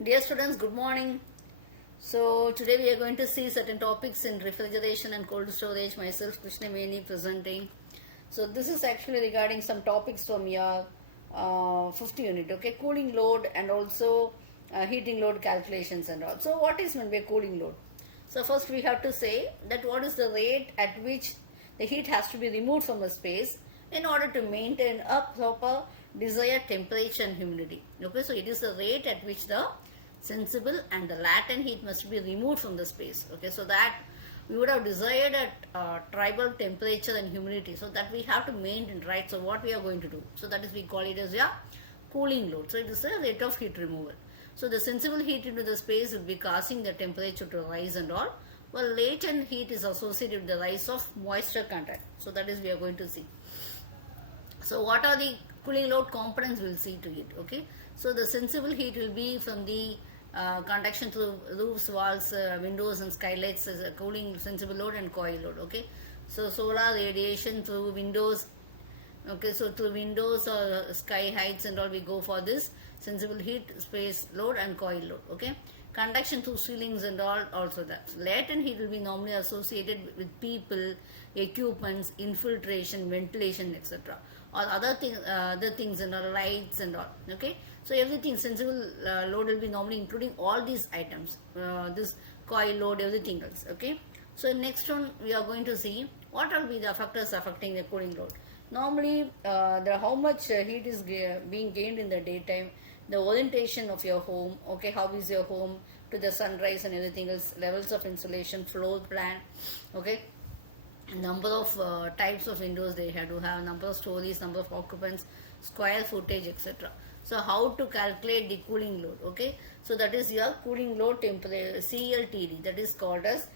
Dear students, good morning. So today we are going to see certain topics in refrigeration and cold storage. Myself, Krishna Meni, presenting. So this is actually regarding some topics from your fifth unit. Okay, cooling load and also heating load calculations and all. So what is meant by cooling load? So first we have to say that what is the rate at which the heat has to be removed from a space in order to maintain a proper desired temperature and humidity. Okay, so it is the rate at which the sensible and the latent heat must be removed from the space. Okay, so that we would have desired a tribal temperature and humidity, so that we have to maintain, right? So what we are going to do, so that is we call it as a cooling load. So it is the rate of heat removal. So the sensible heat into the space will be causing the temperature to rise and all, while latent heat is associated with the rise of moisture content. So that is we are going to see. So what are the cooling load components, we'll see to it. Okay, so the sensible heat will be from the conduction through roofs, walls, windows and skylights as a cooling sensible load and coil load. Okay, so solar radiation through windows. Okay, so through windows or sky heights and all, we go for this sensible heat, space load and coil load. Okay, conduction through ceilings and all, also that. Latent heat will be normally associated with people, equipments, infiltration, ventilation, etc., or other things and all, lights and all. Okay, so everything sensible load will be normally including all these items, this coil load, everything else. Okay, so next one we are going to see what will be the factors affecting the cooling load. Normally, how much heat is being gained in the daytime, the orientation of your home. Okay, how is your home to the sunrise and everything else, levels of insulation, floor plan. Okay, number of types of windows they have to have, number of stories, number of occupants, square footage, etc. So how to calculate the cooling load? Okay, so that is your cooling load temperature, CLTD, that is called as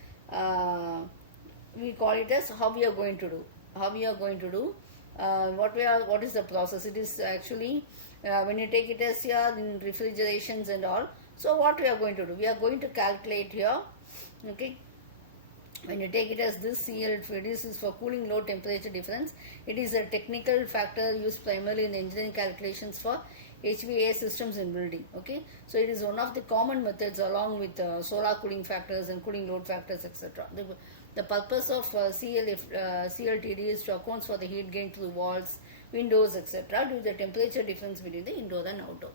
we call it as how we are going to do, what is the process. It is actually when you take it as here in refrigerations and all. So what we are going to do, we are going to calculate here. Okay, when you take it as this CL, this is for cooling load temperature difference. It is a technical factor used primarily in engineering calculations for HVAC systems in building. Okay, so it is one of the common methods along with solar cooling factors and cooling load factors, etc. The purpose of CLTD is to account for the heat gain through walls, windows, etc. due to the temperature difference between the indoor and outdoor.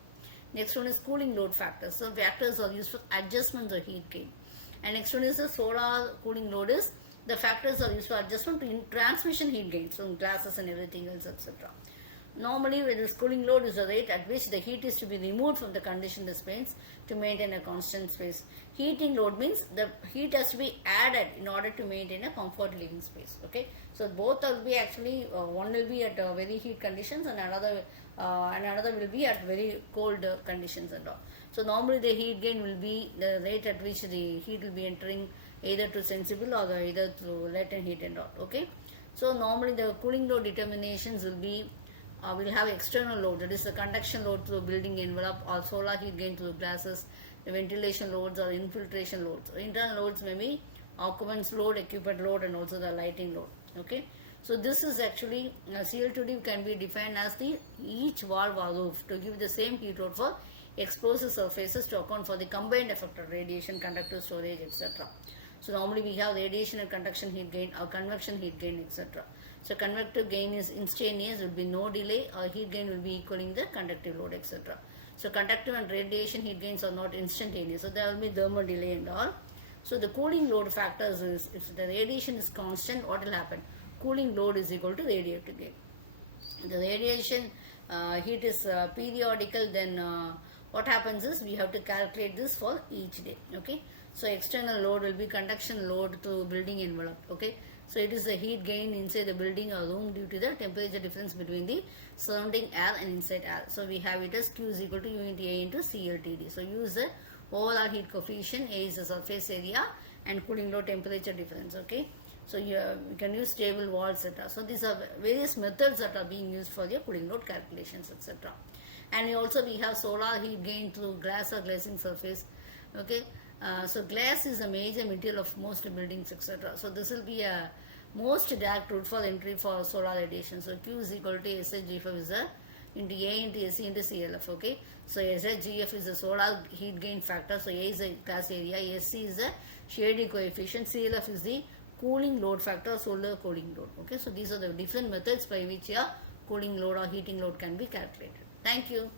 Next one is cooling load factors. So factors are used for adjustments of heat gain. And next one is the solar cooling load. Is the factors are used for adjustment to transmission heat gains from glasses and everything else, etc. Normally, when this cooling load is the rate at which the heat is to be removed from the conditioned space to maintain a constant space. Heating load means the heat has to be added in order to maintain a comfort living space. Okay, so both will be actually one will be at very heat conditions and another will be at very cold conditions and all. So normally the heat gain will be the rate at which the heat will be entering either to sensible or either through latent heat and all. Okay, so normally the cooling load determinations will be we'll have external load, that is the conduction load through building envelope, or solar heat gain through glasses, the ventilation loads or infiltration loads. Internal loads may be occupants load, equipment load and also the lighting load. Okay, so this is actually CL2D can be defined as the each valve or roof to give the same heat load for exposed surfaces to account for the combined effect of radiation, conductive storage, etc. So normally we have radiation and conduction heat gain or convection heat gain, etc. So convective gain is instantaneous, will be no delay, or heat gain will be equaling the conductive load, etc. So conductive and radiation heat gains are not instantaneous, so there will be thermal delay and all. So the cooling load factors is, if the radiation is constant, what will happen? Cooling load is equal to radiative gain. The radiation heat is periodical, then what happens is we have to calculate this for each day. Okay, so external load will be conduction load to building envelope. Okay, so it is the heat gain inside the building or room due to the temperature difference between the surrounding air and inside air. So we have it as Q is equal to unit A into CLTD. So use the overall heat coefficient, A is the surface area and cooling load temperature difference. Okay, so you can use stable walls, etc. So these are various methods that are being used for the cooling load calculations, etc. And also we have solar heat gain through glass or glazing surface. Okay, so glass is a major material of most buildings, etc. So this will be a most direct route for entry for solar radiation. So Q is equal to SHG5 is the into A into SE into CLF. Okay, so SHGF is the solar heat gain factor, so A is the glass area, SC is the shading coefficient, CLF is the cooling load factor, solar cooling load. Okay, so these are the different methods by which your cooling load or heating load can be calculated. Thank you.